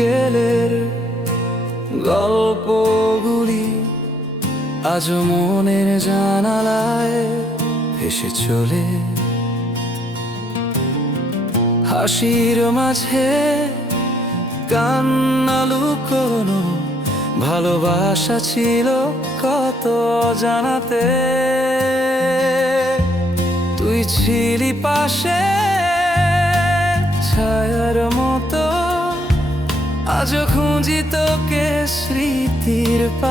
বিকেলের গল্পগুলি আজও মনের জানালায় ভেসে চলে। হাসির মাঝে কান্না লুকোনো, ভালোবাসা ছিল কত জানাতে। তুই ছিলি পাশে ছায়ার মতো, আজও খুঁজি তোকে স্মৃতির পাতায়।